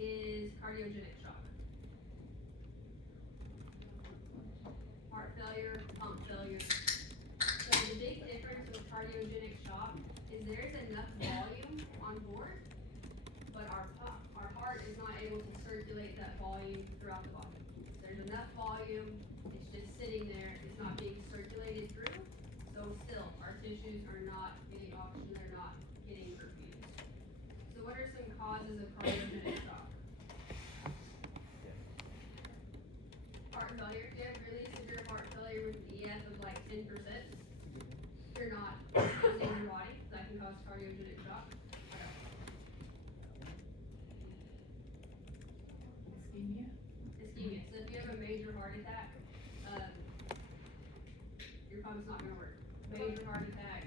is cardiogenic shock? Heart failure, pump failure. So the big difference with cardiogenic shock is there's enough volume on board, but our heart is not able to circulate that volume throughout the body. There's enough volume, it's just sitting there, it's not being circulated through. So still, our tissues are not getting oxygen, they're not getting perfused. So what are some causes of cardiogenic shock? Heart failure. If you have really severe heart failure with an EF of like 10%, you're not using your body, that can cause cardiogenic shock. Ischemia. Ischemia. So if you have a major heart attack, your pump's not going to work. Major heart attack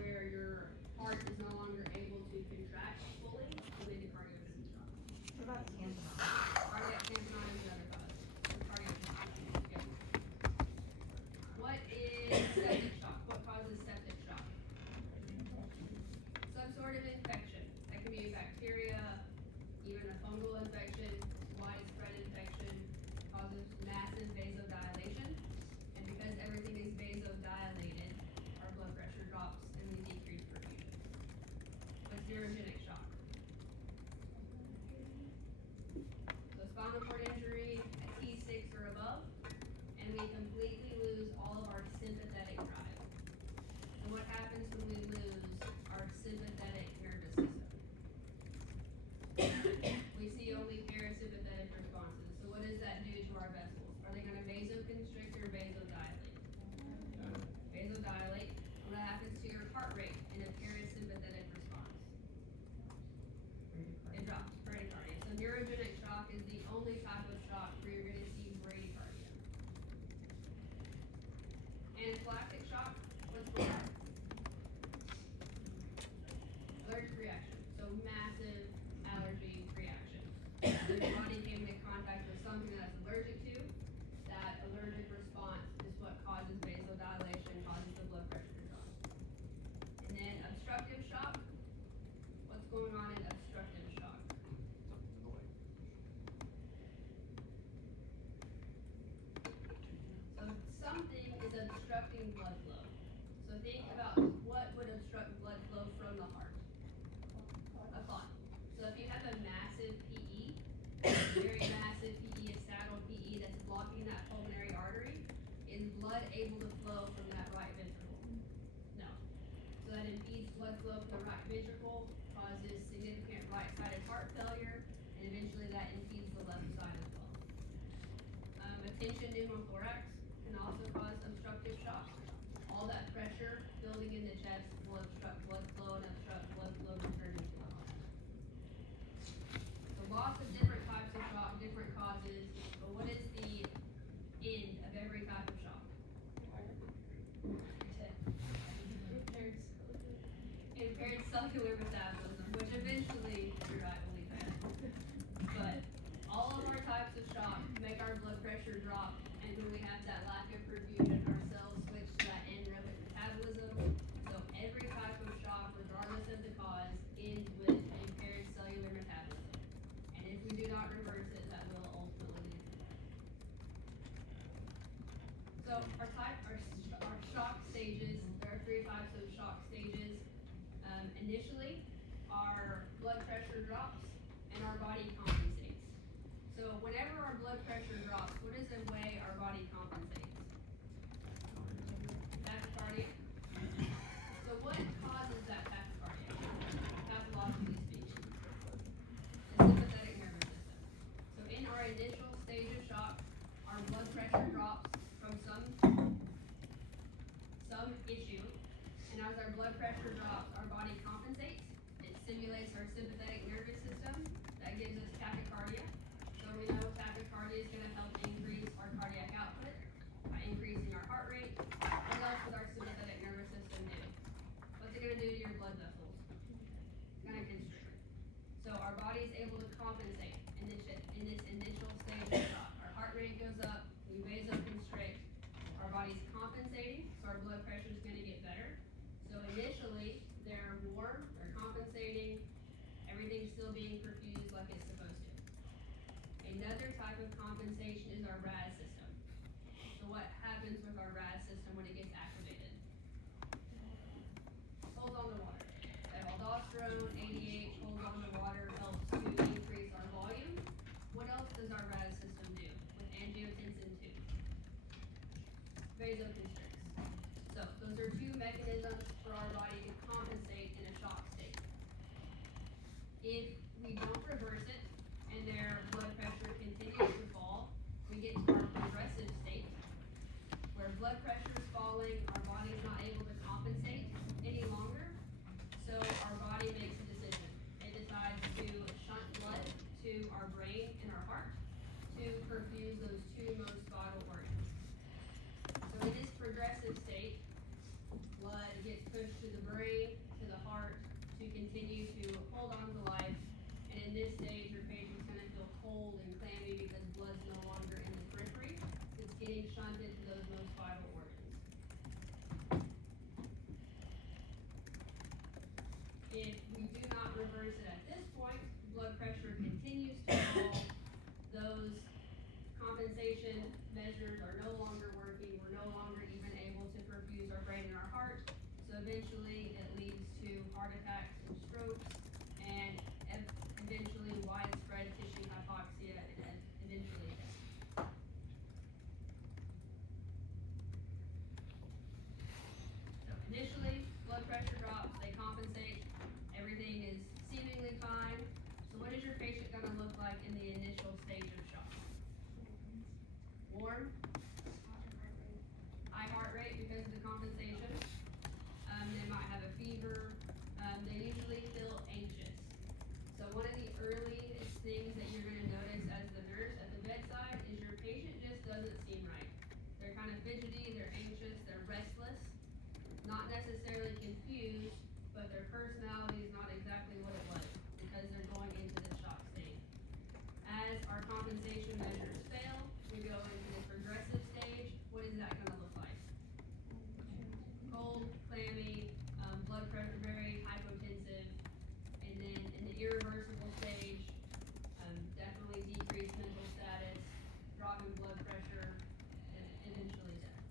where your heart is no longer able to contract fully will lead to cardiogenic shock. What about tamponade? Cardiac tamponade is another cause of cardiogenic shock. Yep. What is septic shock? What causes septic shock? Some sort of infection. That can be a bacteria, even a fungal infection, widespread infection, causes massive vasodilation. And because everything is vasodilated, our blood pressure drops and we decrease perfusion. What's neurogenic shock? So spinal cord injury at T6 or above, and we completely lose all of our sympathetic drive. And what happens when we lose our sympathetic nervous system? We see only parasympathetic responses. So what does that do to our vessels? Are they going to vasoconstrict or vasodilate? Vasodilate. And what happens to your heart rate in a parasympathetic response? It drops. Bradycardia. So neurogenic shock is the only type of shock where you're going to see bradycardia. Anaphylactic shock. What's going on? Allergic reaction. So massive allergy reaction. Your body came into contact with something that's allergic to. That allergic response is what causes vasodilation, causes the blood pressure to drop. And then obstructive shock. What's going on in obstructive shock? So something is obstructing blood flow. So think about what would obstruct blood flow from the heart. A clot. So if you have a massive PE, very massive PE, a saddle PE that's blocking that pulmonary artery, is blood able to flow from that right ventricle? No. So that impedes blood flow from the right ventricle, causes significant right-sided heart failure, and eventually that impedes the left side as well. A tension pneumothorax can also cause obstructive shock. All that pressure building in the chest will obstruct blood flow and obstruct blood flow returning to the heart. So lots of different types of shock, different causes, but what is the end of every type of shock? Impaired cellular metabolism, which eventually, you're right, will lead that. But all of our types of shock make our blood pressure drop, and when we have that lack of perfusion, our cells switch to that anaerobic metabolism. So every type of shock, regardless of the cause, ends with impaired cellular metabolism. And if we do not reverse it, that will ultimately lead to death. So our shock stages, there are 3 types of shock stages. Initially, our blood pressure drops and our body compensates. So whenever our blood pressure drops, what is the way our body compensates? Tachycardia. So what causes that tachycardia? Pathologically speaking. The sympathetic nervous system. So in our initial stage of shock, our blood pressure drops from some issue. And as our blood pressure drops, our body compensates. It stimulates our sympathetic nervous system. That gives us tachycardia. So we know tachycardia is going to help increase our cardiac output by increasing our heart rate. What else does our sympathetic nervous system do? What's it going to do to your blood vessels? It's going to constrict. So our body is able to compensate in this initial stage of shock. Our heart rate goes up, we vasoconstrict, our body's compensating, so our blood pressure is going to get better. So initially, they're warm, they're compensating, everything's still being perfused like it's supposed to. Another type of compensation is our RAS system. So what happens with our RAS system when it gets activated? Holds on to water. That aldosterone, ADH, holds on to water, helps to increase our volume. What else does our RAS system do with angiotensin II? Vasoconstricts. So those are two mechanisms for our body to compensate in a shock state. If we don't reverse it and their blood pressure continues to fall, we get to our progressive state where blood pressure is falling, our body's not able to compensate any longer, so our body makes a decision. It decides to shunt blood to our brain and our heart to perfuse those two most vital organs. So in this progressive state, blood gets pushed to the brain, to the heart, to continue to hold on to life. And in this stage, your patient's going to feel cold and clammy because blood's no longer in the periphery. It's getting shunted to those most vital organs. If we do not reverse it at this point, blood pressure continues to fall. Those compensation measures are no longer working. We're no longer even able to perfuse our brain and our heart. So eventually it leads to heart attacks and strokes and eventually widespread tissue hypoxia and eventually death. So initially, blood pressure drops, they compensate, everything is seemingly fine. So what is your patient going to look like in the initial stage of shock? Warm, high heart rate because of the compensation. They might have a fever. They usually feel anxious. So one of the earliest things that you're going to notice as the nurse at the bedside is your patient just doesn't seem right. They're kind of fidgety, they're anxious, they're restless, not necessarily confused, but their personality is not exactly what it was because they're going into the shock state. As our compensation measures fail, we go into the progressive stage. What is that going to look like? Cold, clammy, blood pressure very hypotensive, and then in the irreversible stage, definitely decreased mental status, drop in blood pressure, and eventually death.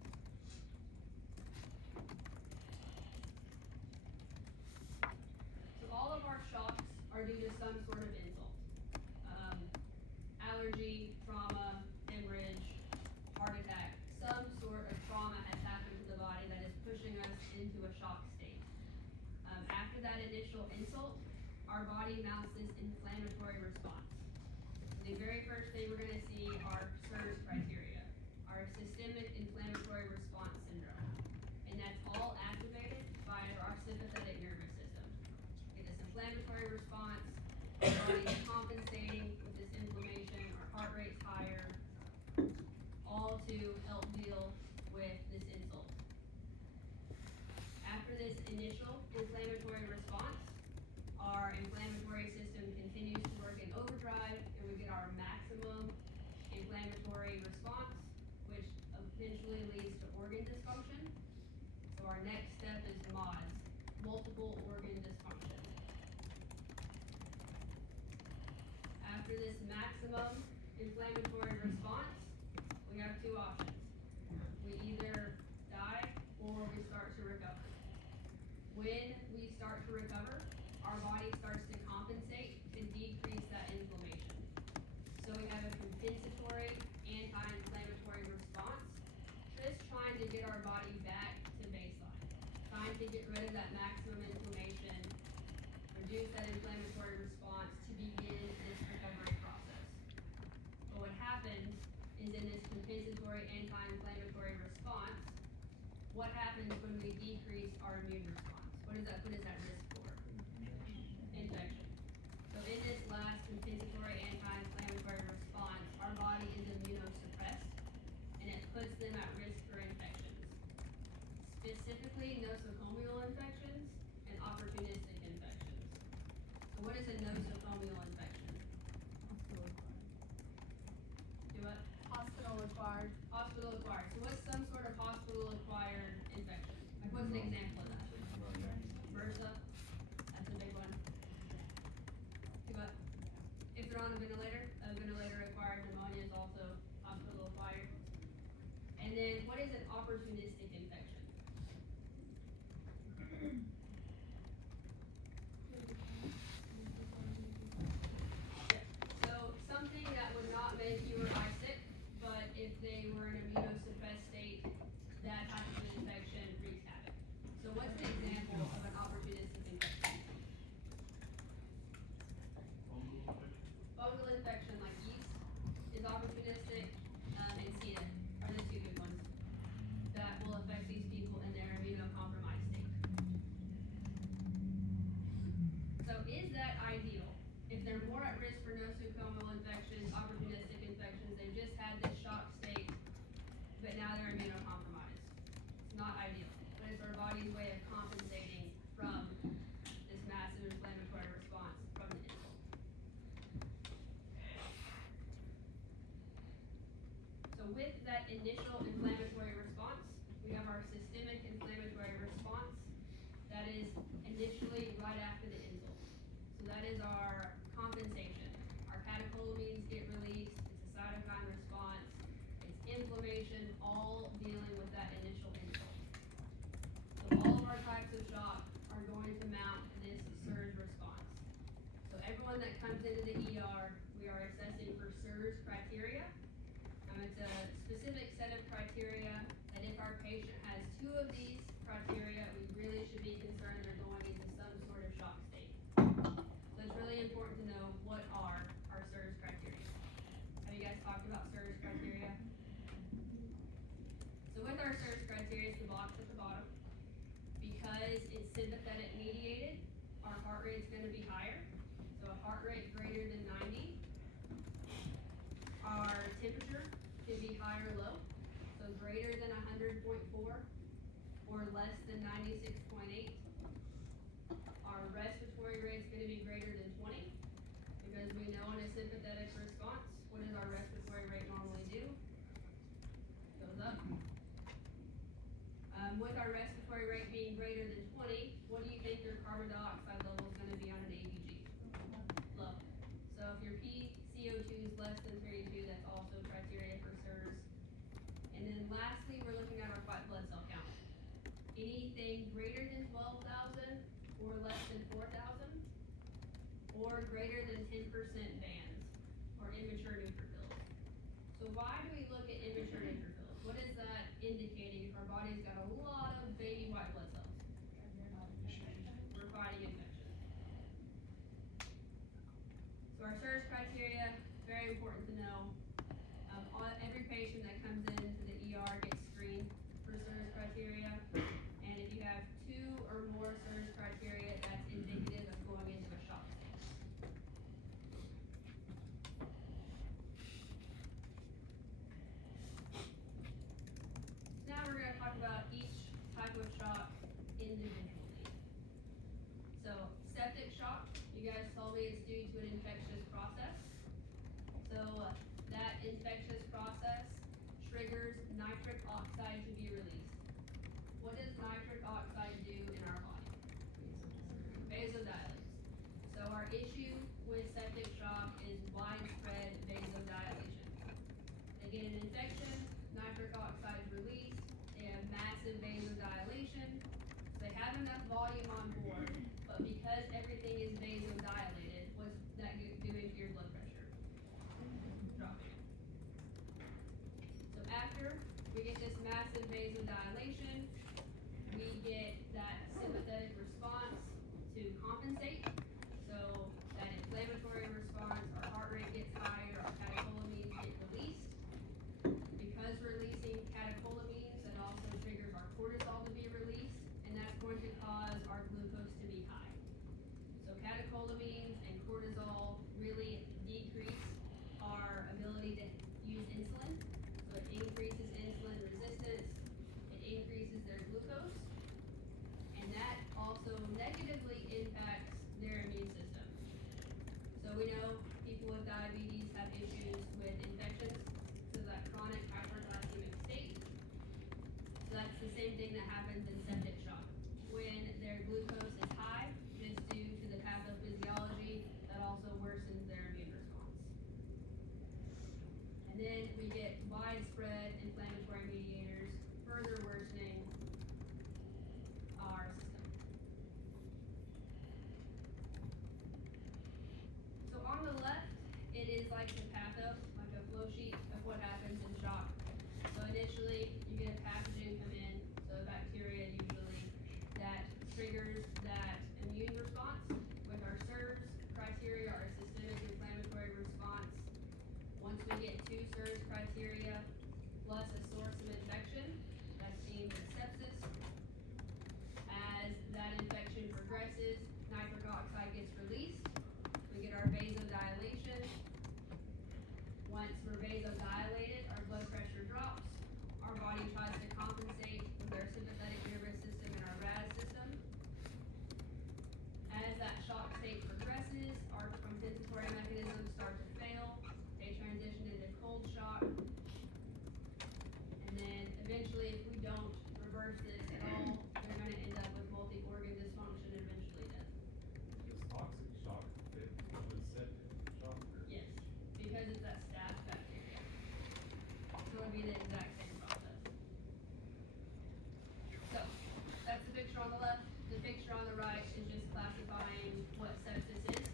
So all of our shocks are due to some sort of insult. Allergy, trauma, hemorrhage, heart attack, some sort of trauma has happened to the body that is pushing us into a shock state. After that initial insult, our body mounts this inflammatory response. The very first thing we're going to see are SIRS criteria, our systemic inflammatory response syndrome. And that's all activated by our sympathetic nervous system. We get this inflammatory response, our body's compensating with this inflammation, our heart rate's higher, all to help deal with this insult. After this initial inflammatory response, our inflammatory system continues to work in overdrive and we get our maximum inflammatory response, which eventually leads to organ dysfunction. So our next step is MODS, multiple organ dysfunction. After this maximum inflammatory response, we have two options. We either die or we start to recover. When we start to recover, our body starts to compensate to decrease that inflammation. So we have a compensatory anti-inflammatory response, just trying to get our body back to baseline, trying to get rid of that maximum inflammation, reduce that inflammatory response to begin this recovery process. But what happens is in this compensatory anti-inflammatory response, what happens when we decrease our immune response? What does that put us at risk for? Infection. So in this last compensatory anti-inflammatory response, our body is immunosuppressed and it puts them at risk for infections. Specifically nosocomial infections and opportunistic infections. So what is a nosocomial infection? Do what? Hospital acquired. Hospital acquired. So what's some sort of hospital acquired infection? Like what's an example of that? MRSA. That's a big one. Do what? If they're on a ventilator acquired then what is an opportunistic infection? So something that would not make you or I sick, but if they were in an immunosuppressed state, that type of an infection wreaks havoc. So what's an example of an opportunistic infection? Fungal infection like yeast is opportunistic, and SIDA are the two big ones that will affect these people in their immunocompromised state. So is that ideal? If they're more at risk for nosocomial infections, opportunistic infections, they've just had this shock state, but now they're immunocompromised. It's not ideal, but it's our body's way of compensating from this massive inflammatory response from the insult. So with that initial inflammatory response, we have our systemic inflammatory response that is initially right after the insult. So that is our compensation. Our catecholamines get released, it's a cytokine response, it's inflammation, all dealing with that initial insult. So all of our types of shock are going to mount this surge response. So everyone that comes into the ER, we are assessing for surge criteria. It's a specific set of criteria that if our patient has two of these criteria, we really should be concerned they're going into some sort of shock state. So it's really important to know what are our surge criteria. Have you guys talked about surge criteria? So with our surge criteria, it's the box at the bottom. Because it's sympathetic mediated, our heart rate is going to be higher. So a heart rate greater than 90. Our temperature can be high or low. So greater than 100.4 or less than 96.8. Our respiratory rate is going to be greater than 20 because we know in a sympathetic response, what does our respiratory rate normally do? Goes up. With our respiratory rate being greater than 20, what do you think your carbon dioxide level is going to be on an ABG? Low. So if your PCO2 is less than 32, that's also criteria for SIRS. And then lastly, we're looking at our white blood cell count. Anything greater than 12,000 or less than 4,000 or greater than 10% bands or immature neutrophils. So why do we look at immature neutrophils? What is that indicating if our body's got a lot of baby white blood cells? We're fighting infection. So our SIRS criteria, very important to know. Every patient that comes into the ER gets screened for SIRS criteria. And if you have two or more SIRS criteria, that's indicative of going into a shock state. Now we're going to talk about each type of shock individually. So septic shock, you guys told me it's due to an infectious process. So that infectious process triggers nitric oxide to be released. What does nitric oxide do in our body? Vasodilates. So our issue with septic shock is widespread vasodilation. They get an infection, nitric oxide is released, they have massive vasodilation, so they have enough volume on board, but because everything is vasodilated, what's that doing to your blood pressure? Dropping. So after we get this massive vasodilation, we get that sympathetic response to compensate. So that inflammatory response, our heart rate gets higher, our catecholamines get released. Because releasing catecholamines, it also triggers our cortisol to be released, and that's going to cause our glucose to be high. like the Patho, like a flow sheet of what happens in shock. So initially, you get a pathogen come in, so a bacteria usually, that triggers that immune response with our SIRS criteria, our systemic inflammatory response. Once we get two SIRS criteria plus a source of infection, that's deemed as sepsis. As that infection progresses, nitric oxide gets released. We get our vasodilation. Once we're vasodilated, our blood pressure drops. Our body tries to compensate with our sympathetic nervous system and our RAS system. As that shock state progresses, our compensatory mechanisms start to fail. They transition into cold shock. And then eventually, if we don't reverse this at all, they're going to end up with multi-organ dysfunction and eventually death. Does toxic shock fit with septic shock? Yes, because it's that staph bacteria. So it'll be the exact same process. So, that's the picture on the left. The picture on the right is just classifying what sepsis is.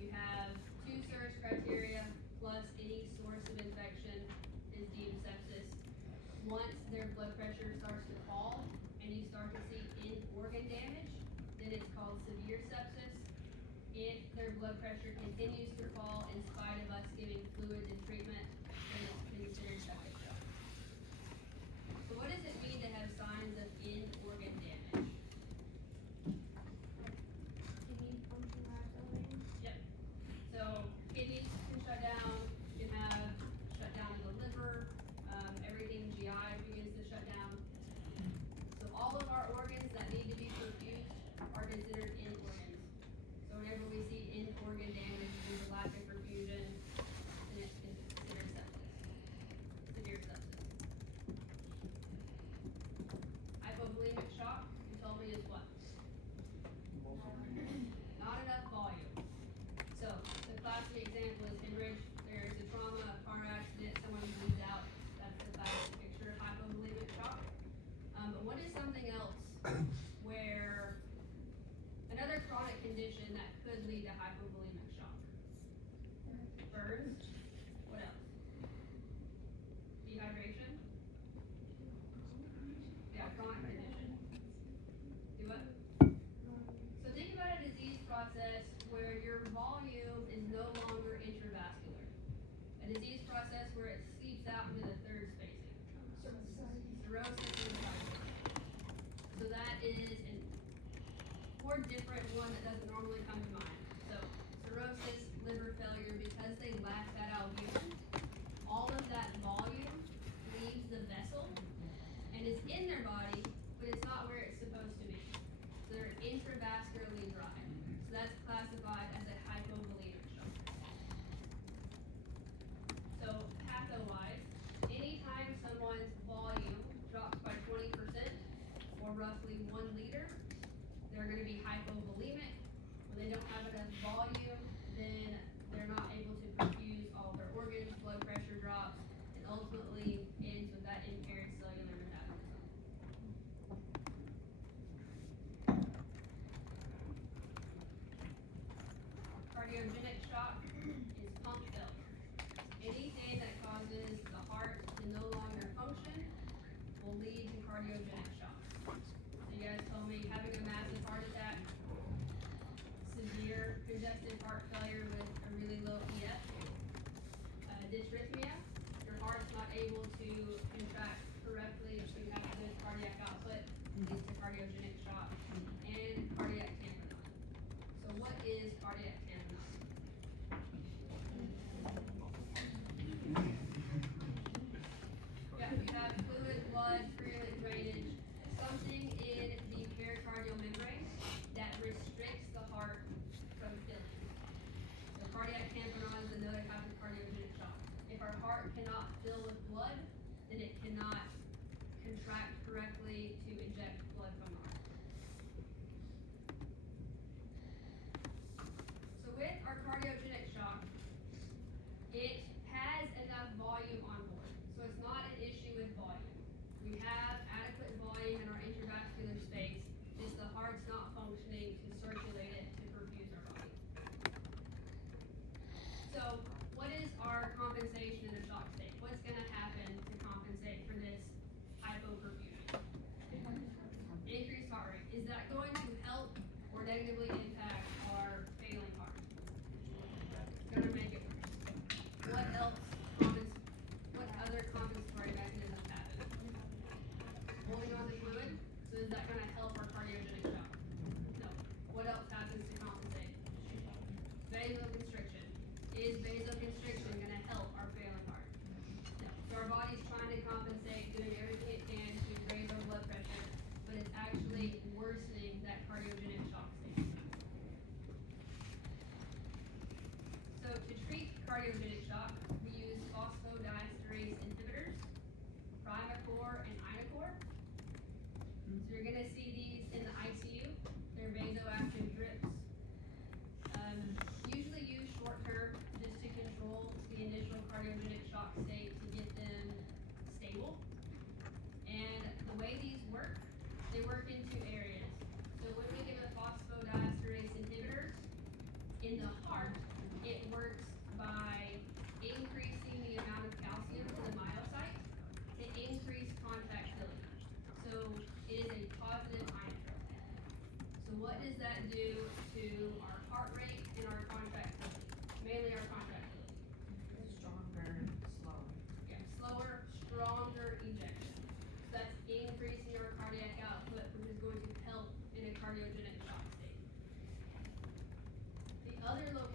You have two SIRS criteria plus any source of infection is deemed sepsis. Once their blood pressure starts to fall and you start to see in-organ damage, then it's called severe sepsis. If their blood pressure continues to fall in spite of us giving fluids and treatment, then it's considered septic shock. So what does it mean to have signs of in-organ damage? Kidney function liability. Yep. So kidneys can shut down, you can have shutdown of the liver, everything GI begins to shut down. So all of our organs that need to be perfused are considered in organs. So whenever we see in organ damage due to lack of perfusion, then it's considered sepsis, severe sepsis. Hypovolemic shock, you told me is what? Not enough volume. So the classic example is hemorrhage. There's a trauma, a car accident, someone bleeds out. That's the classic picture of hypovolemic shock. But what is something else where another chronic condition that could lead to hypovolemic shock? Burns. What else? Dehydration. Yeah, chronic condition. Do what? So think about a disease process where your volume is no longer intravascular. A disease process where it seeps out into the third spacing. Cirrhosis and fibrosis. So that is a more different one that doesn't normally come to mind. So cirrhosis, liver failure, because they lack that albumin, all of that volume leaves the vessel and is in their body, but it's not where it's supposed to be. So they're intravascularly dry. So that's classified as a hypovolemic shock. So patho-wise, anytime someone's volume drops by 20% or roughly 1 liter, they're going to be hypovolemic. When they don't have enough volume, then they're not able to perfuse all their organs, blood pressure drops, and ultimately ends with that impaired cellular metabolism. Cardiogenic shock is pump failure. Anything that causes the heart to no longer function will lead to cardiogenic shock. So you guys told me having a massive heart attack, severe congestive heart failure with a really low EF, dysrhythmia, your heart's not able to contract correctly so you have good cardiac output, leads to cardiogenic shock, and cardiac tamponade. So what is cardiac tamponade? Yeah, you have fluid, blood, frequent drainage, something in the pericardial membrane that restricts the heart from filling. So cardiac tamponade is another type of cardiogenic shock. If our heart cannot fill with blood, then it cannot contract correctly to inject blood from the heart. So with our cardiogenic shock, it has enough volume on board. So it's not an issue with volume. We have adequate volume in our intravascular space, just the heart's not functioning to circulate it to perfuse our body. So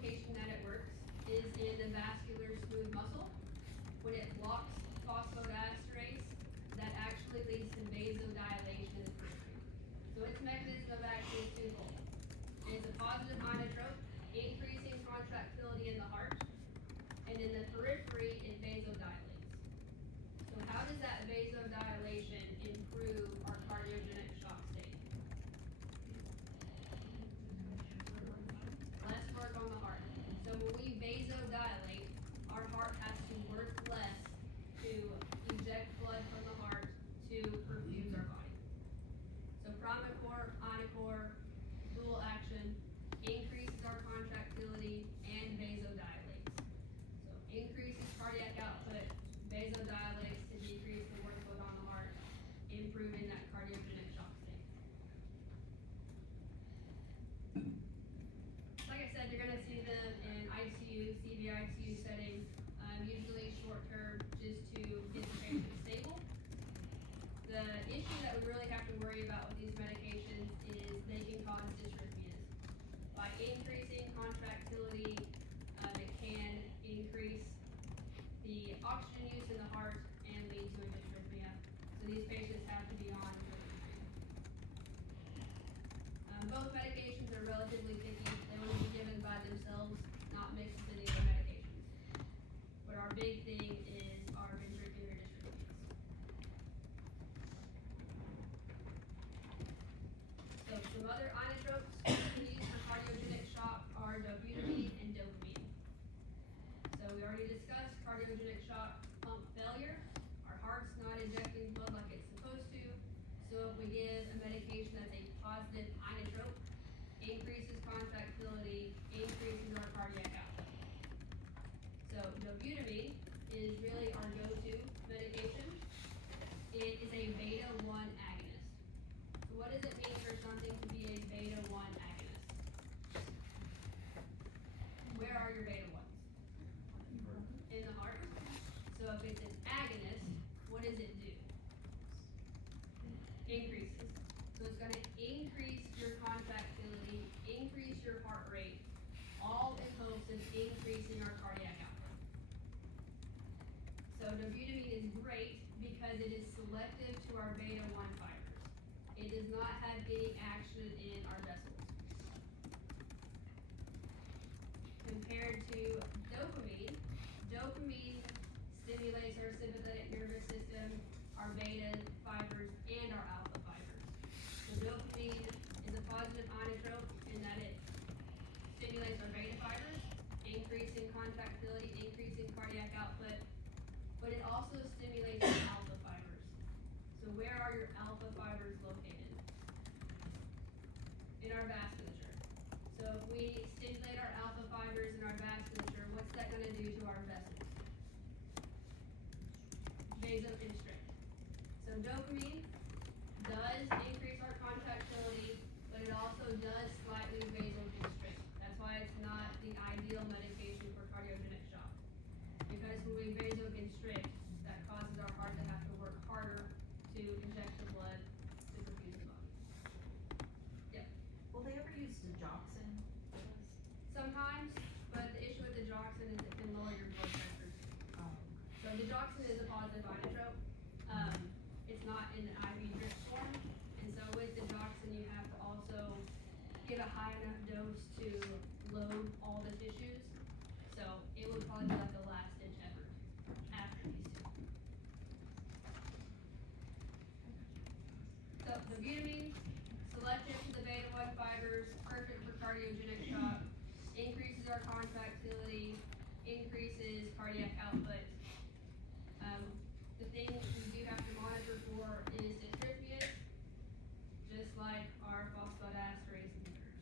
location that it works is in the vascular smooth muscle. When it blocks phosphodiesterase, that actually leads to vasodilation in the periphery. So its mechanism of action is twofold. It's a positive inotrope, increasing contractility in the heart, and in the periphery, it vasodilates. So how does that vasodilation improve our cardiogenic shock state? Less work on the heart. So when we vasodilate, our heart has to work less to eject blood from the heart to perfuse our body. So Pharm inocore, dual action, increases our contractility and vasodilates. So increases cardiac output, vasodilates to decrease the workload on the heart, improving that cardiogenic shock state. Like I said, you're gonna see them in ICU, CVICU setting, usually short term, just to get the patient stable. The issue that we really have to worry about with these medications is they can cause dysrhythmias. By increasing contractility, it can increase the oxygen use in the heart and lead to a dysrhythmia. So these patients have to be on rhythm treatment. Both medications are relatively picky. They want to be given by themselves, not mixed with any other medications. But our big thing is our ventricular dysrhythmias. So some other inotropes we can use for cardiogenic shock are dobutamine and dopamine. So we already discussed cardiogenic shock, pump failure. Our heart's not injecting blood like it's supposed to. So if we give a medication that's a positive inotrope, increases contractility, increases our cardiac output. So dobutamine is really our go-to medication. It is a beta-1 agonist. So what does it mean for something to be a beta-1 agonist? Where are your beta-1s? In the heart. So if it's an agonist, what does it do? Increases. So it's gonna increase your contractility, increase your heart rate, all in hopes of increasing our cardiac output. So dobutamine is great because it is selective to our beta-1 fibers. It does not have any action in our vessels. Compared to dopamine, dopamine stimulates our sympathetic nervous system, our beta fibers, and our alpha fibers. So dopamine is a positive inotrope in that it stimulates our beta fibers, increasing contractility, increasing cardiac output, but it also stimulates the alpha fibers. So where are your alpha fibers located? In our vasculature. So if we stimulate our alpha fibers in our vasculature, what's that gonna do to our vessels? Vasoconstrict. So dopamine does increase our contractility, but it also does slightly vasoconstrict. That's why it's not the ideal medication for cardiogenic shock. Because when we vasoconstrict, that causes our heart to have to work harder to inject the blood to perfuse the body. Yep. Will they ever use digoxin for this? Sometimes, but the issue with digoxin is it can lower your blood pressure too. Oh, So digoxin is a positive inotrope. It's not in an IV drip form, and so with digoxin you have to also give a high enough dose to load all the tissues. So it would probably be like the last ditch effort after these two. So dobutamine, selective to the beta-1 fibers, perfect for cardiogenic shock, increases our contractility, increases cardiac output. The thing we do have to monitor for is dysrhythmias, just like our phosphodiesterase inhibitors.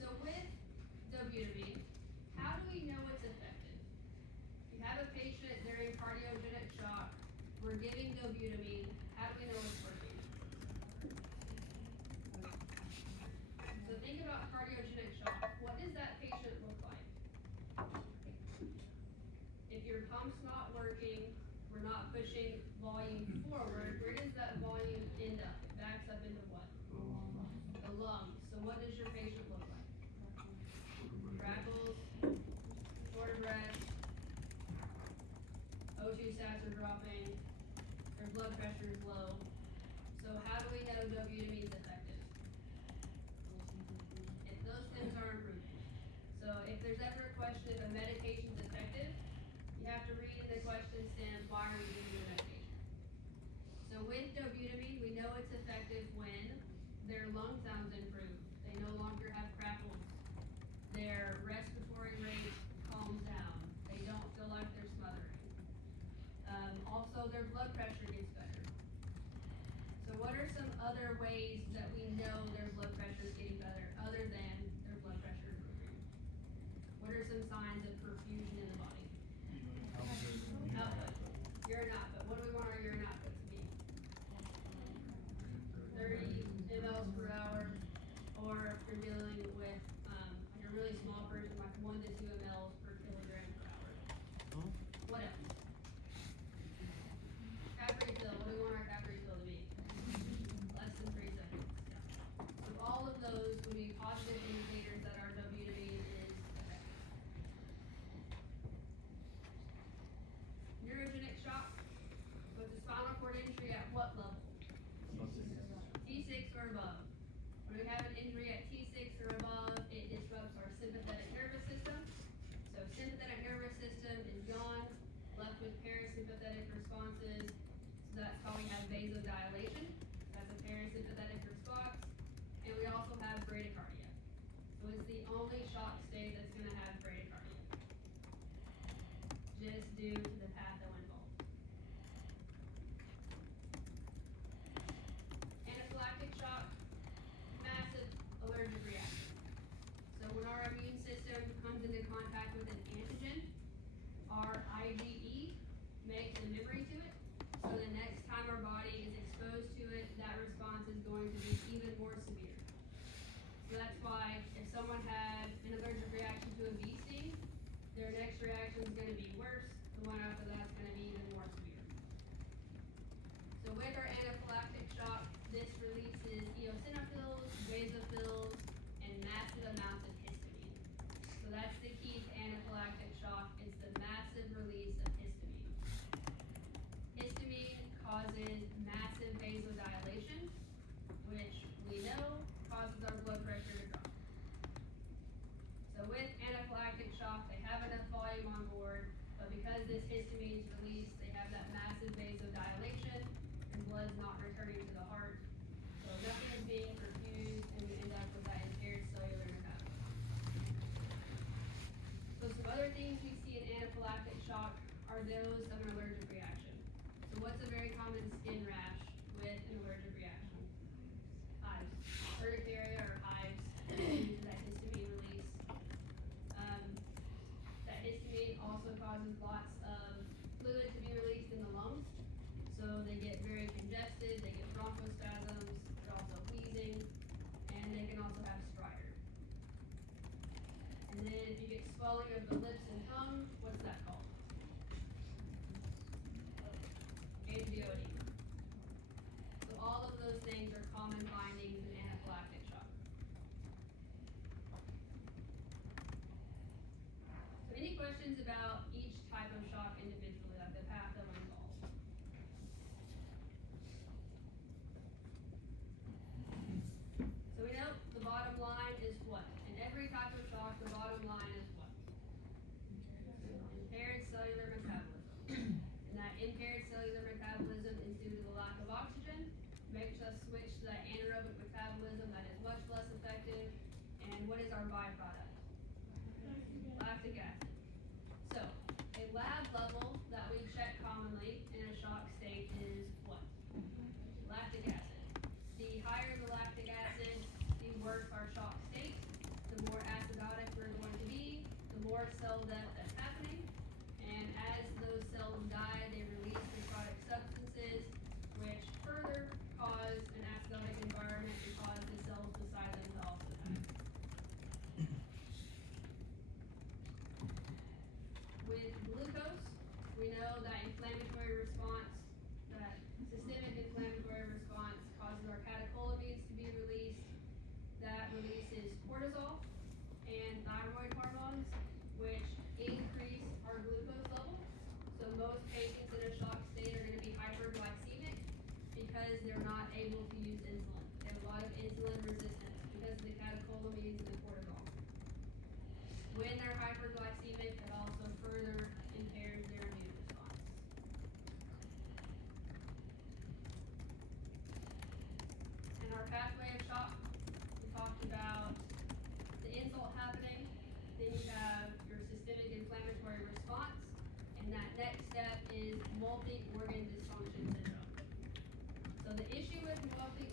So with dobutamine, how do we know it's effective? If you have a patient, they're in cardiogenic shock, we're giving dobutamine, how do we know it's working? So think about cardiogenic shock. What does that patient look like? If your pump's not working, we're not pushing volume forward, where does that volume end up? It backs up into what? The lungs. So what does your patient look like? blood pressure is low. So how do we know dobutamine is effective? If those things are improving. So if there's ever a question if a medication's effective, you have to read in the question stem, why are we giving the medication? So with dobutamine, we know it's effective when their lung sounds improve. They no longer have crackles. Their respiratory rate calms down. They don't feel like they're smothering. Also, their blood pressure gets better. So what are some other ways that we know their blood pressure is getting better other than their blood pressure improving? What are some signs of perfusion in the body? Output. Urine output. What do we want our urine output to be? 30 mLs per hour. Or if you're dealing with like a really small person, like 1 to 2 mLs per kilogram per hour. What else? Calorie fill. What do we want our calorie fill to be? Less than 3 seconds. So all of those would be positive indicators that our dobutamine is effective. Neurogenic shock. So it's a spinal cord injury at what level? T6 or above. When we have an injury at T6 or above, it disrupts our sympathetic nervous system. So sympathetic nervous system is gone, left with parasympathetic responses. So that's how we have vasodilation. That's a parasympathetic response. And we also have bradycardia. So it's the only shock state that's going to have bradycardia. Just due to the patho involved. Anaphylactic shock. Massive allergic reaction. So when our immune system comes into contact with an antigen, our IgE makes a memory to it. So the next time our body is exposed to it, that response is going to be even more severe. So that's why if someone had an allergic reaction to a bee sting, their next reaction is going to be worse. The one after that's going to be even more severe. So with our anaphylactic shock, this releases eosinophils, basophils, and massive amounts of histamine. So that's the key to anaphylactic shock, is the massive release of histamine. Histamine causes massive vasodilation, which we know causes our blood pressure to drop. So with anaphylactic shock, they have enough volume on board, but because this histamine is released, they have that massive vasodilation, and blood's not returning to the heart. So nothing is being perfused, and we end up with that impaired cellular metabolism. So some other things we see in anaphylactic shock are those of an allergic reaction. So what's a very common skin rash with an allergic reaction? Hives. Urticaria or hives due to that histamine release. That histamine also causes lots of fluid to be released in the lungs. So they get very congested, they get bronchospasms, they're also wheezing, and they can also have stridor. And then if you get swelling of the lips and tongue, what's that called? Angioedema. So all of those things are common findings in anaphylactic shock. So any questions about each type of shock individually, like the patho involved? So we know the bottom line is what? In every type of shock, the bottom line is what? Impaired cellular metabolism. And that impaired cellular metabolism is due to the lack of oxygen, makes us switch to that anaerobic metabolism that is much less effective. And what is our byproduct? Lactic acid. So, a lab level that we check commonly in a shock state is what? Lactic acid. The higher the lactic acid, the worse our shock state. The more acidotic we're going to be, the more cell death that's happening. And as those cells die, they release necrotic substances, which further cause an acidotic environment and cause the cells beside them to also die. With glucose, we know that inflammatory response, that systemic inflammatory response causes our catecholamines to be released. That releases cortisol and thyroid hormones, which increase our glucose level. So most patients in a shock state are going to be hyperglycemic,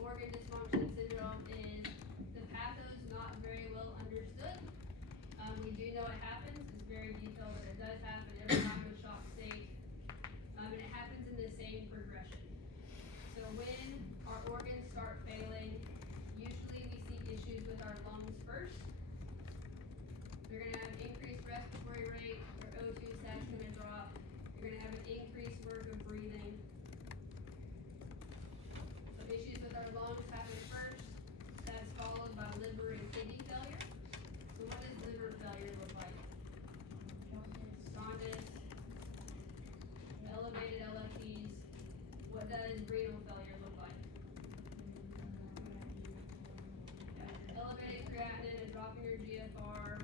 organ dysfunction syndrome is the patho's not very well understood. We do know it happens, it's very detailed, but it does happen every time with shock state. And it happens in the same progression. So when our organs start failing, usually we see issues with our lungs first. They're gonna have increased respiratory rate, their O2 sats gonna drop. You're gonna have an increased work of breathing. So issues with our lungs happen first. That's followed by liver and kidney failure. So what does liver failure look like? Jaundice, elevated LFTs. What does renal failure look like? Elevated creatinine and dropping your GFR.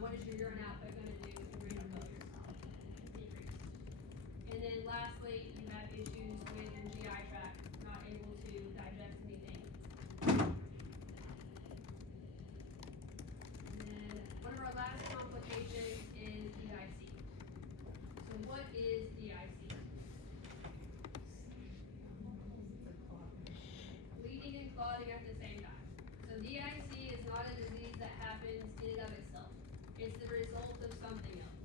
What is your urine output going to do in renal failure? Decrease. And then lastly, you have issues with your GI tract, not able to digest anything. And then one of our last complications is DIC. So what is DIC? Bleeding and clotting at the same time. So DIC is not a disease that happens in and of itself. It's the result of something else.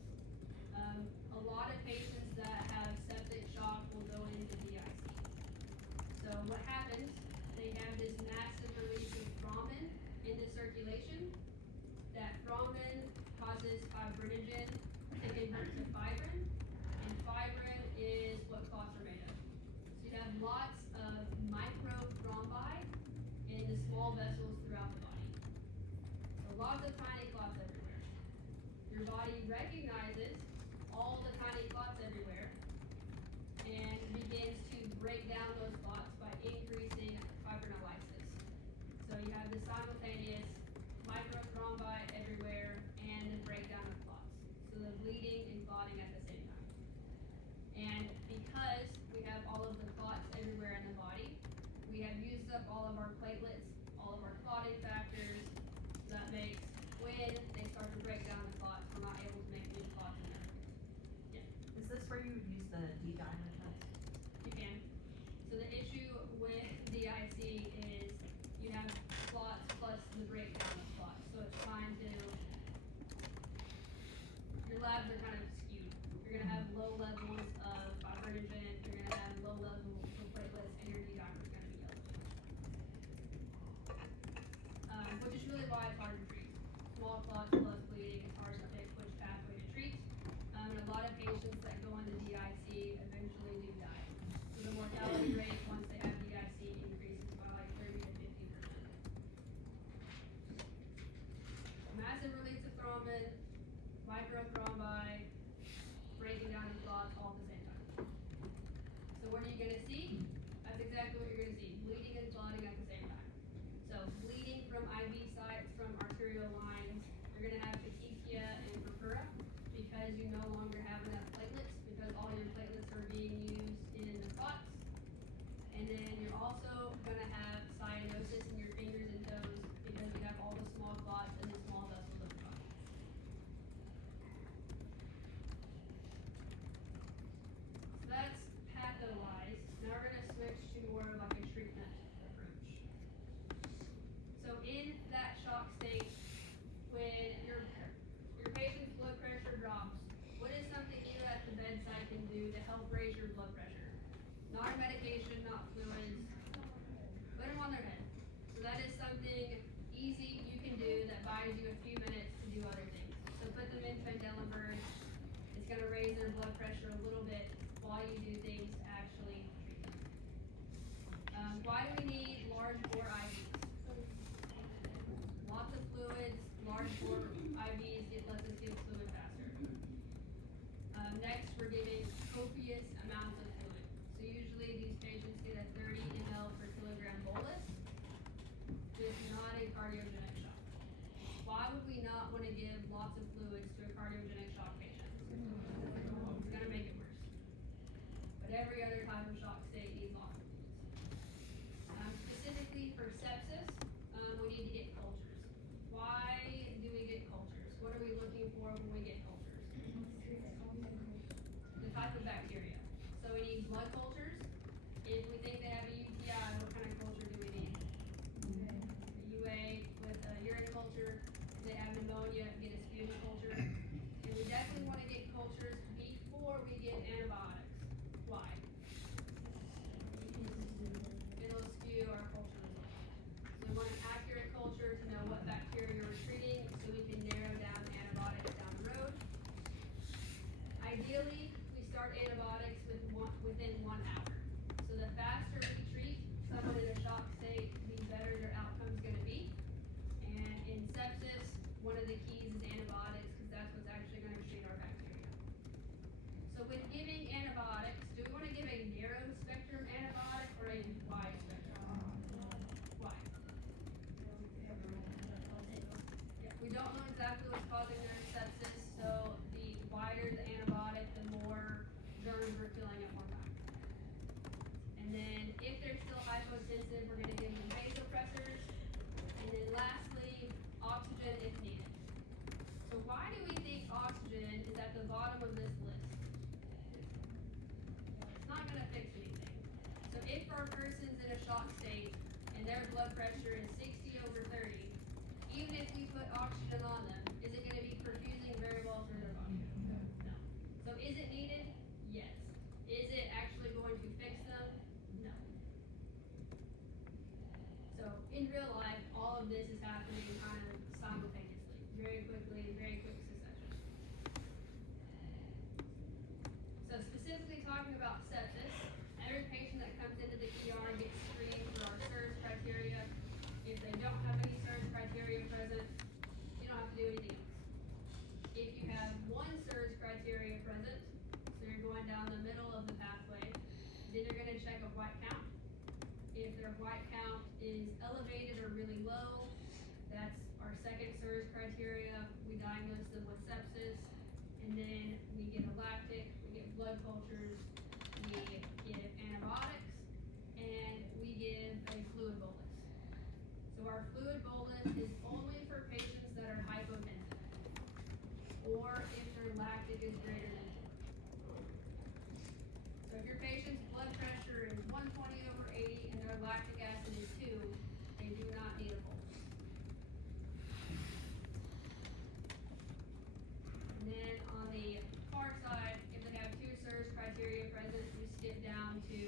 A lot of patients that have septic shock will go into DIC. So what happens, they have this massive release of thrombin into circulation. That thrombin causes fibrinogen to convert to fibrin, and fibrin is what clots are made of. So you have lots of microthrombi in the small vessels throughout the body. So lots of tiny clots everywhere. Your body recognizes all the tiny clots everywhere and begins to break down those clots by increasing fibrinolysis. So you have the simultaneous microthrombi everywhere and the breakdown of clots. So the bleeding and clotting at the same time. And because we have all of the clots everywhere in the body, we have used up all of our platelets, all of our clotting factors. So that makes when they start to break down the clots, we're not able to make new clots in there. Yeah. Is this where you would use the D-dimer test? You can. So the issue with DIC is you have clots plus the breakdown of clots. So it's trying to, your labs are kind of skewed. You're gonna have low levels of fibrinogen, you're gonna have low levels of platelets, and your D-dimer is gonna be elevated. Which is really why it's hard to treat. Small clots plus bleeding, it's hard to pick which pathway to treat. And a lot of patients that go into DIC eventually do die. So the mortality rate once they have DIC increases by like 30 to 50%. Massive release of thrombin, microthrombi, breaking down of clots all at the same time. So what are you gonna see? That's exactly what you're gonna see, bleeding and clotting at the same time. So bleeding from IV sites, from arterial lines, you're gonna have petechia and purpura because you no longer have enough platelets because all your platelets are being used in the clots. And then you're also gonna have cyanosis in your fingers and toes because you have all the small clots in the small vessels of the body. So that's patho-wise. Now we're gonna switch to more of like a treatment approach. So in that shock state, when your patient's blood pressure drops, what is something you at the bedside can do to help raise your blood pressure? Not a medication, not fluids. Put them on their head. So that is something easy you can do that buys you a few minutes to do other things. So put them in Trendelenburg. It's gonna raise their blood pressure a little bit while you do things to actually treat them. Why do we need large bore IVs? Lots of fluids, large bore IVs, it lets us give fluid faster. Next, we're giving copious amounts of fluid. So usually these patients get a 30 ml per kilogram bolus with not a cardiogenic shock. Why would we not want to give lots of fluids to a cardiogenic shock patient? It's gonna make it worse. But every other type of shock state needs lots of fluids. Specifically for sepsis, we need to get cultures. Why do we get cultures? What are we looking for when we get cultures? The type of bacteria. So we need blood cultures. If we think they have a UTI, what kind of culture do we do? pneumonia, get a sputum culture. And we definitely want to get cultures before we give antibiotics. Why? It'll skew our culture results. So we want an accurate culture to know what bacteria we're treating so we can narrow down antibiotics down the road. Ideally, we start antibiotics within 1 hour. So the faster we treat someone in a shock state, the better their outcome's going to be. And in sepsis, one of the keys is antibiotics because that's what's actually going to treat our bacteria. So when giving antibiotics, do we want to give a narrow spectrum antibiotic or a wide spectrum? Why? Yeah, we don't know exactly what's causing their sepsis, so the wider the antibiotic, the more germs we're killing at one time. And then if they're still hypotensive, we're going to give them vasopressors. And then lastly, oxygen if needed. So why do we think oxygen is at the bottom of this list? It's not going to fix anything. So if our person's in a shock state and their blood pressure is 60/30, even if we put oxygen on them, is it going to be perfusing very well through their body? No. So is it needed? Yes. Is it actually going to fix them? No. So in real life, all of this is happening kind of simultaneously, very quickly, very quick succession. So specifically talking about sepsis, every patient that comes into the ER gets screened for our SIRS criteria. If they don't have any SIRS criteria present, you don't have to do anything else. If you have one SIRS criteria present, so you're going down the middle of the pathway, then you're going to check a white count. If their white count is elevated or really low, that's our second SIRS criteria. We diagnose them with sepsis, and then we get a lactic, we get blood cultures, we give antibiotics, and we give a fluid bolus. So our fluid bolus is only for patients that are hypotensive, or if their lactic is greater than 4. So if your patient's blood pressure is 120/80 and their lactic acid is 2, they do not need a bolus. And then on the far side, if they have 2 SIRS criteria present, you skip down to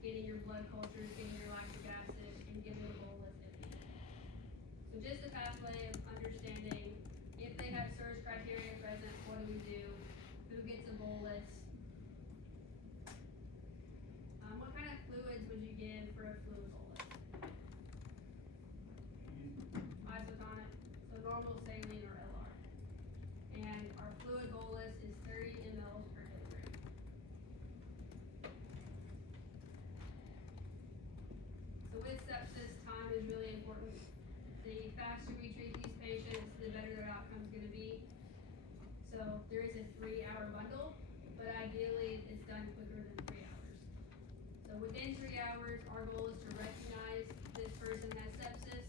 getting your blood cultures, getting your lactic acid, and giving a bolus if needed. So just a pathway of understanding if they have SIRS criteria present, what do? Who gets a bolus? What kind of fluids would you give for a fluid bolus? Isotonic, so normal saline or LR. And our fluid bolus is 30 mL per kilogram. So with sepsis, time is really important. The faster we treat these patients, the better their outcome's going to be. So there is a 3-hour bundle, but ideally it's done quicker than 3 hours. So within 3 hours, our goal is to recognize this person has sepsis,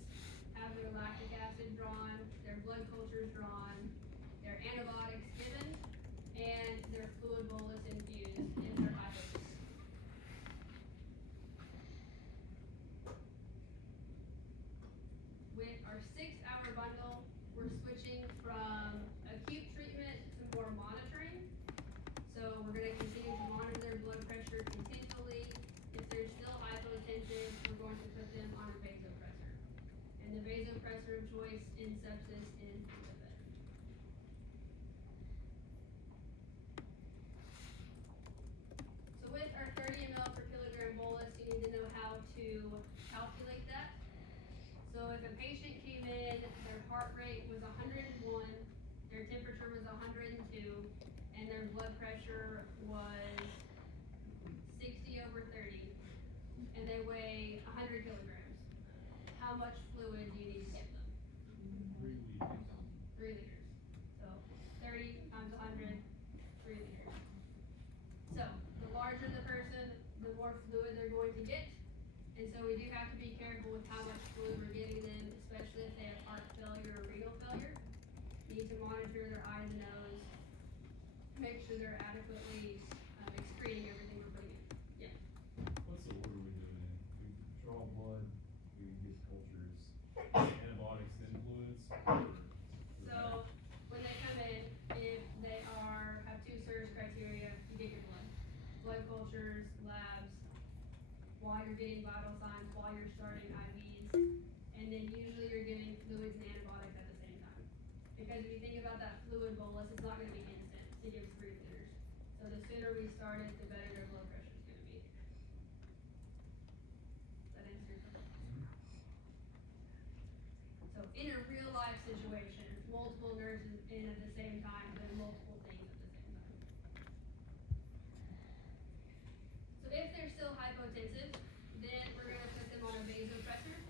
have their lactic acid drawn, their blood cultures drawn, their antibiotics given, and their fluid bolus infused if they're hypotensive. With our 6-hour bundle, we're switching from acute treatment to more monitoring. So we're going to continue to monitor their blood pressure continually. If they're still hypotensive, we're going to put them on a vasopressor. And the vasopressor of choice in sepsis is Patho. So with our 30 ml per kilogram bolus, you need to know how to calculate that. So if a patient came in, their heart rate was 101, their temperature was 102, and their blood pressure was 60/30, and they weigh 100 kilograms, how much fluid do you need to give them? 3 liters. 3 liters. So 30 times 100, 3 liters. So the larger the person, the more fluid they're going to get. And so we do have to be careful with how much fluid we're giving them, especially if they have heart failure or renal failure. You need to monitor their eyes and nose, make sure they're adequately excreting everything we're putting in. Yeah. What's the order we do it in? We draw blood, we get cultures, antibiotics, then fluids, or So getting vital signs while you're starting IVs, and then usually you're giving fluids and antibiotics at the same time. Because if you think about that fluid bolus, it's not gonna be instant to give 3 liters. So the sooner we start it, the better their blood pressure is gonna be. Does that answer your question? So in a real life situation, multiple nurses in at the same time, doing multiple things at the same time. So if they're still hypotensive, then we're gonna put them on a vasopressor.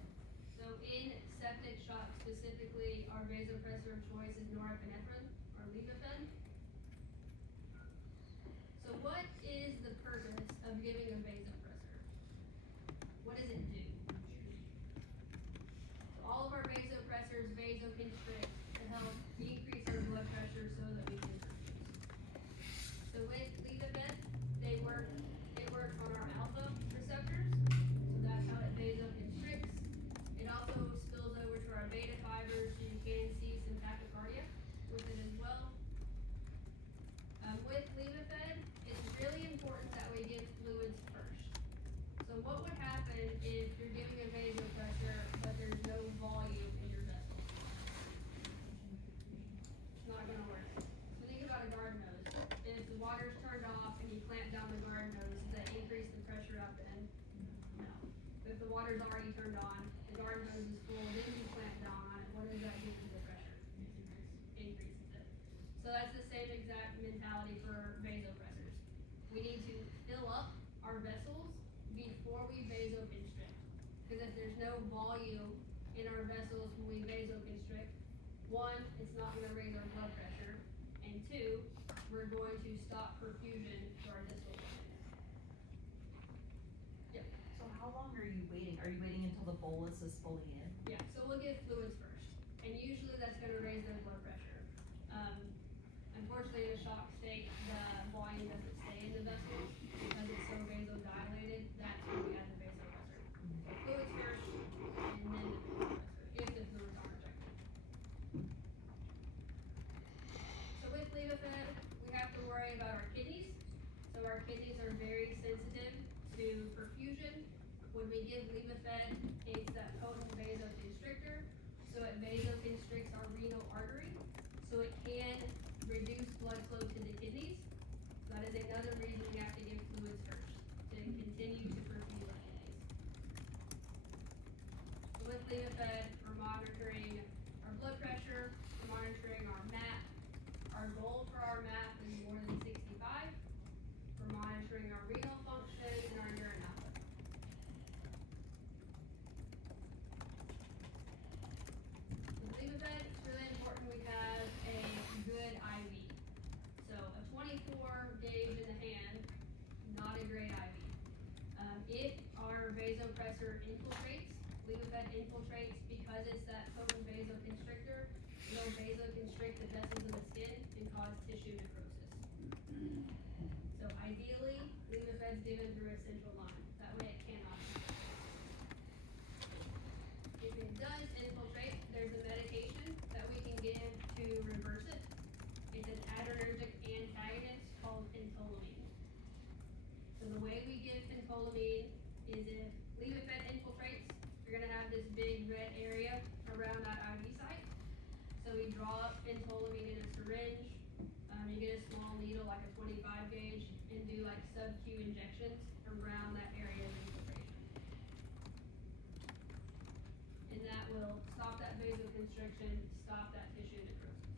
So in septic shock specifically, our vasopressor of choice is norepinephrine or Levophen. So what is the purpose of giving a vasopressor? What does it do? So all of our vasopressors vasoconstrict to help decrease our blood pressure so that we can perfuse. So with Levophen, it works on our alpha receptors, so that's how it vasoconstricts. It also spills over to our beta fibers, so you can see some tachycardia with it as well. With Levophen, it's really important that we give fluids first. So what would happen if you're giving a vasopressor, but there's no volume in your vessel? It's not gonna work. So think about a garden hose. If the water's turned off and you clamp down the garden hose, does that increase the pressure out the end? No. If the water's already turned on, the garden hose is full, then you clamp down on it, what does that do to the pressure? Increases it. So that's the same exact mentality for vasopressors. We need to fill up our vessels before we vasoconstrict. Because if there's no volume in our vessels when we vasoconstrict, 1, it's not gonna raise our blood pressure, and 2, we're going to stop perfusion to our distal organs. Yep. So how long are you waiting? Are you waiting until the bolus is fully in? Yeah, so we'll give fluids first, and usually that's gonna raise their blood pressure. Unfortunately, in a shock state, the volume doesn't stay in the vessels because it's so vasodilated. That's when we add the vasopressor. So fluids first, and then the vasopressor, if the fluids aren't rejected. So with Levophen, we have to worry about our kidneys. So our kidneys are very sensitive to perfusion. When we give Levophen, it's that potent vasoconstrictor, so it vasoconstricts our renal artery, so it can reduce blood flow to the kidneys. So that is another reason we have to give fluids first, to continue to perfuse our kidneys. So with Levophen, we're monitoring our blood pressure, we're monitoring our MAP. Our goal for our MAP is more than 65. We're monitoring our renal function and our urine output. With Levophen, it's really important we have a good IV. So a 24 gauge in the hand, not a great IV. If our vasopressor infiltrates, Levophen infiltrates because it's that potent vasoconstrictor, it'll vasoconstrict the vessels of the skin and cause tissue necrosis. So ideally, Levophen's given through a central line. That way it cannot infiltrate. If it does infiltrate, there's a medication that we can give to reverse it. It's an adrenergic antagonist called phentolamine. So the way we give phentolamine is if Levophen infiltrates, you're gonna have this big red area around that IV site. So we draw up phentolamine in a syringe. You get a small needle, like a 25 gauge, and do like sub-Q injections around that area of infiltration. And that will stop that vasoconstriction, stop that tissue necrosis.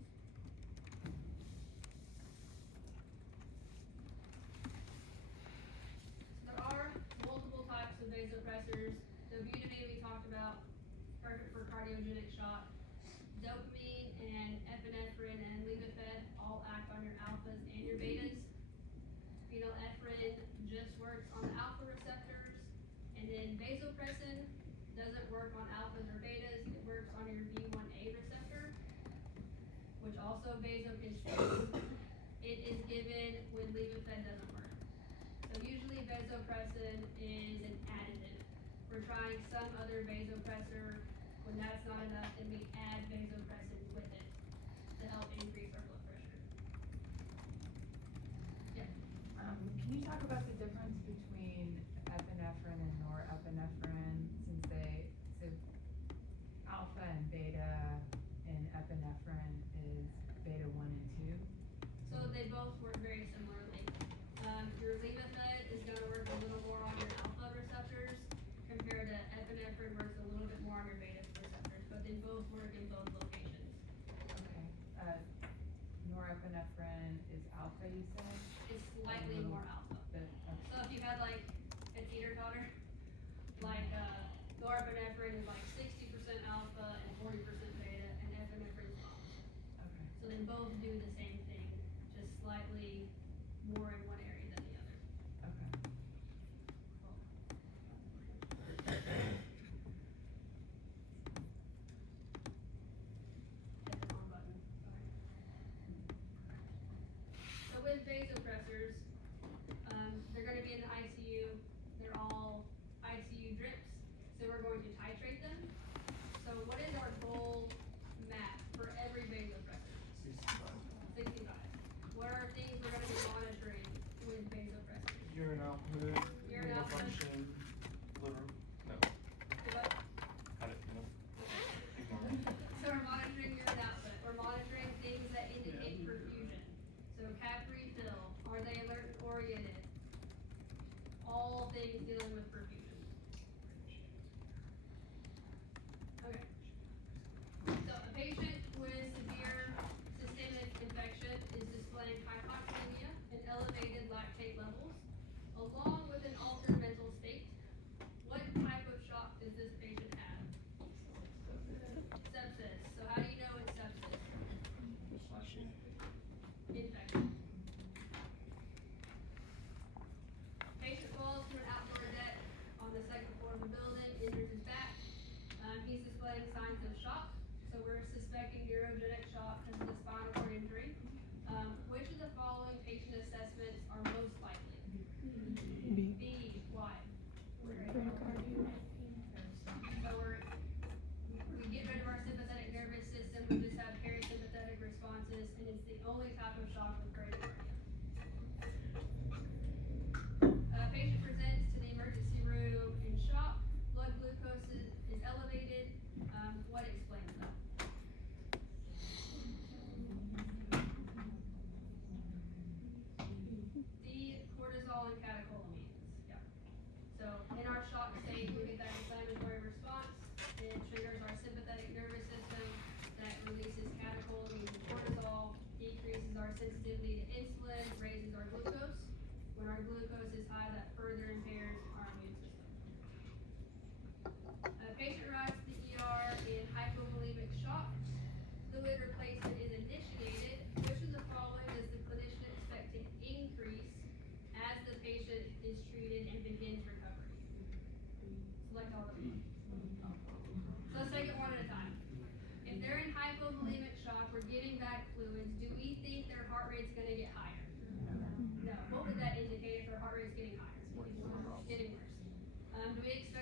So there are multiple types of vasopressors. So butamine we talked about, perfect for cardiogenic shock. Dopamine and epinephrine and Levophen all act on your alphas and your betas. Phenylephrine just works on the alpha receptors, and then vasopressin doesn't work on alphas or betas, it works on your V1A receptor, which also vasoconstricts. It is given when Levophen doesn't work. So usually vasopressin is an additive. We're trying some other vasopressor. When that's not enough, then we add vasopressin with it to help increase our blood pressure. Yeah. Can you talk about the difference between epinephrine and norepinephrine? they both work in both locations. Okay, norepinephrine is alpha, you said? It's slightly little more alpha. But, So if you had like a teeter-totter, like, norepinephrine is like 60% alpha and 40% beta, and epinephrine is alpha. okay. So they both do the same thing, just slightly more in one area than the other. Okay. Hit the wrong button, sorry. So with vasopressors, they're gonna be in the ICU, they're all ICU drips, so we're going to titrate them. So what is our goal map for every vasopressor? 65. What are things we're gonna be monitoring with vasopressors? Urine output, Urine renal output. function, liver, no, Do what? got it, no, ignore it. So we're monitoring urine output, we're monitoring things that indicate perfusion. So cap refill, are they alert and oriented? All things dealing with perfusion. Okay. So a patient with severe systemic infection is displaying hypoxemia and elevated lactate levels, along with an altered mental state. What type of shock does this patient have? Sepsis. So how do you know it's sepsis? Infection. Patient falls from an outdoor deck on the second floor of a building, injures his back. He's displaying signs of shock, so we're suspecting neurogenic shock because of the spinal cord injury. Which of the following patient assessments are most likely? B. Why? So we get rid of our sympathetic nervous system, we just have parasympathetic responses, and it's the only type of shock with bradycardia. Patient presents to the emergency room in shock, blood glucose is elevated. What explains that? D, cortisol and catecholamines. Yeah. So in our shock state, we get that inflammatory response. It triggers our sympathetic nervous system that releases catecholamines and cortisol, decreases our sensitivity to insulin, raises our glucose. When our glucose is high, that further impairs our immune system. A patient arrives to the ER in hypovolemic shock. Fluid replacement is initiated. Which of the following does the clinician expect to increase as the patient is treated and begins recovery? Select all of them. So let's take it one at a time. If they're in hypovolemic shock, we're getting back fluids, do we think their heart rate's gonna get higher? No. What would that indicate if their heart rate's getting higher? Getting worse. Do we expect